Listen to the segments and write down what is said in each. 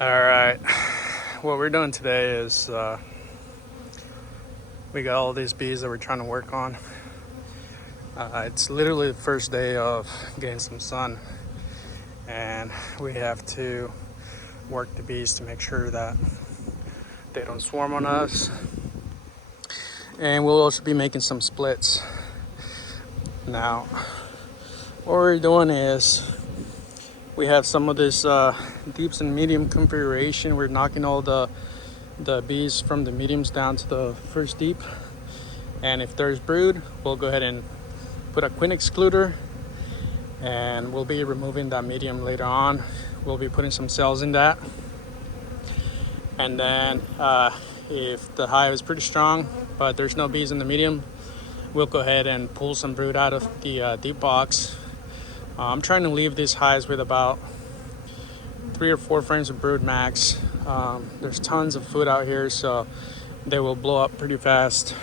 All right, what we're doing today is we got all these bees that we're trying to work on. It's literally the first day of getting some sun, and we have to work the bees to make sure that they don't swarm on us. And we'll also be making some splits. Now, what we're doing is we have some of this deeps and medium configuration. We're knocking all the bees from the mediums down to the first deep, and if there's brood, we'll go ahead and put a queen excluder, and we'll be removing that medium later on. We'll be putting some cells in that, and then if the hive is pretty strong but there's no bees in the medium, we'll go ahead and pull some brood out of the deep box. I'm trying to leave these hives with about 3 or 4 frames of brood max. There's tons of food out here, so they will blow up pretty fast.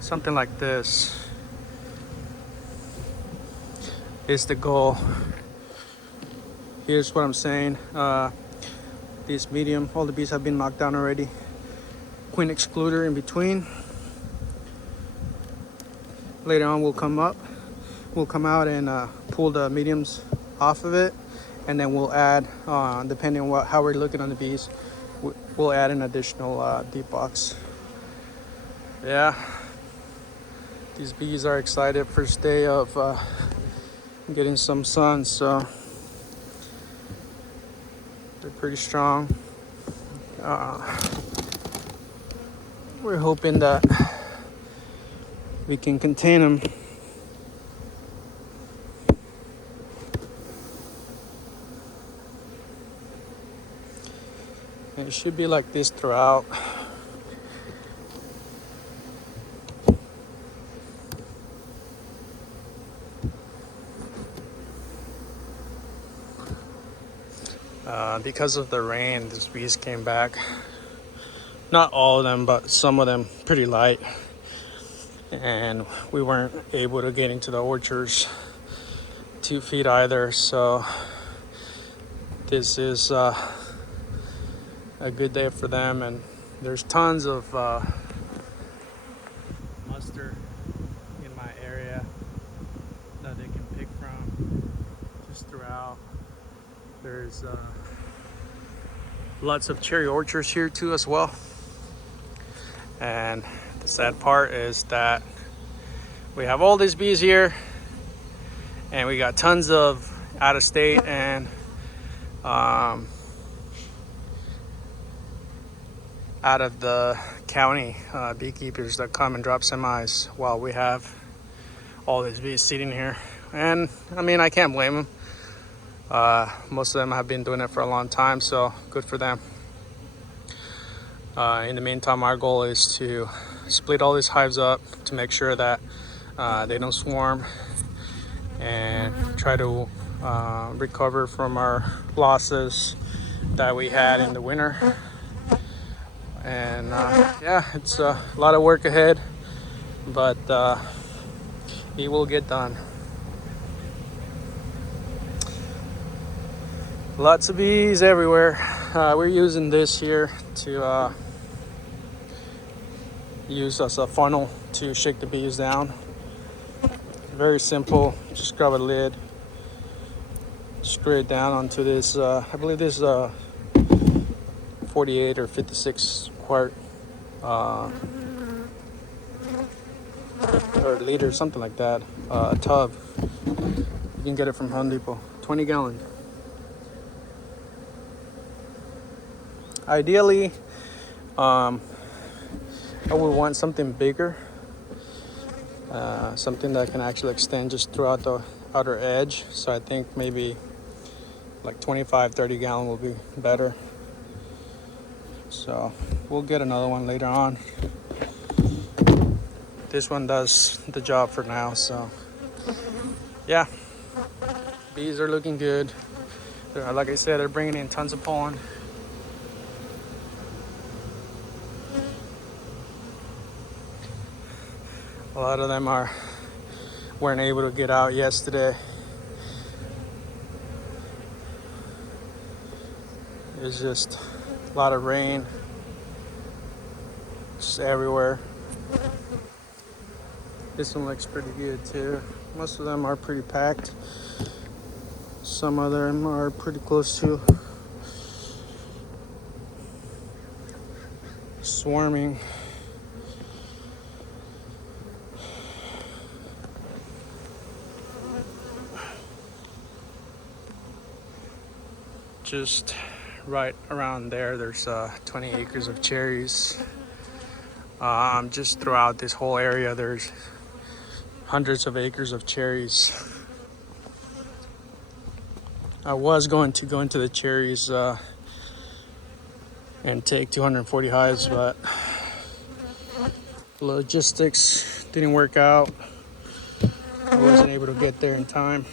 Something like this is the goal. Here's what I'm saying. This medium, all the bees have been knocked down already. Queen excluder in between. Later on we'll come out and pull the mediums off of it, and then we'll add, depending on how we're looking on the bees, we'll add an additional deep box. Yeah, these bees are excited. First day of getting some sun, so they're pretty strong. We're hoping that we can contain them. And it should be like this throughout. Because of the rain, these bees came back. Not all of them, but some of them pretty light. And we weren't able to get into the orchards to feed either. So this is a good day for them. And there's tons of mustard in my area that they can pick from just throughout. There's lots of cherry orchards here too as well. And the sad part is that we have all these bees here, and we got tons of out of state and out of the county beekeepers that come and drop semis while we have all these bees sitting here. And I mean, I can't blame them. Most of them have been doing it for a long time, so good for them. In the meantime, our goal is to split all these hives up to make sure that they don't swarm, and try to recover from our losses that we had in the winter. And yeah, it's a lot of work ahead, but it will get done. Lots of bees everywhere. We're using this here to use as a funnel to shake the bees down. Very simple. Just grab a lid, screw it down onto this. I believe this is a 48 or 56 quart or liter, something like that. A tub. You can get it from Home Depot. 20 gallon. Ideally, I would want something bigger, something that can actually extend just throughout the outer edge. So I think maybe like 25-30 gallon will be better. So we'll get another one later on. This one does the job for now. So yeah, bees are looking good. Like I said, they're bringing in tons of pollen. A lot of them weren't able to get out yesterday. It's just a lot of rain, just everywhere. This one looks pretty good too. Most of them are pretty packed. Some of them are pretty close to swarming. Just right around there, there's 20 acres of cherries. Just throughout this whole area, there's hundreds of acres of cherries. I was going to go into the cherries and take 240 hives, but logistics didn't work out. I wasn't able to get there in time.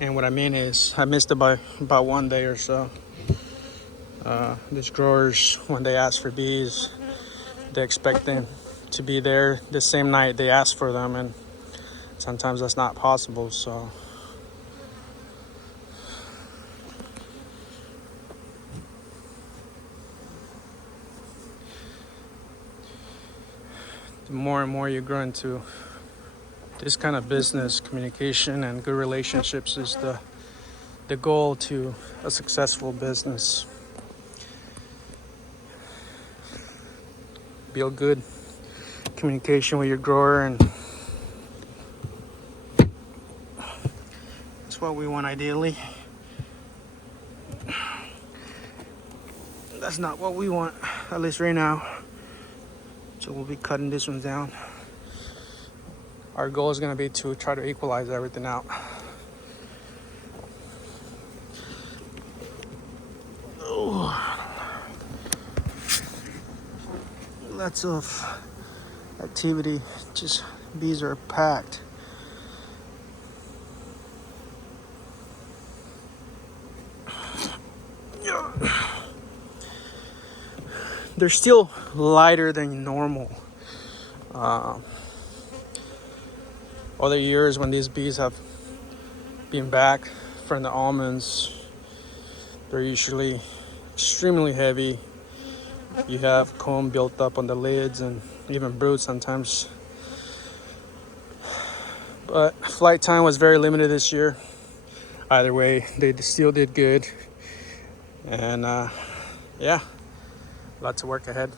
And what I mean is, I missed it by about 1 day or so. These growers, when they ask for bees, they expect them to be there the same night they ask for them, and sometimes that's not possible. So the more and more you grow into this kind of business, communication and good relationships is the goal to a successful business. Build good communication with your grower, and that's what we want ideally. That's not what we want, at least right now. So we'll be cutting this one down. Our goal is going to be to try to equalize everything out. Lots of activity, just bees are packed. They're still lighter than normal. Other years when these bees have been back from the almonds, they're usually extremely heavy. You have comb built up on the lids and even brood sometimes. But flight time was very limited this year. Either way, they still did good. And yeah, lots of work ahead.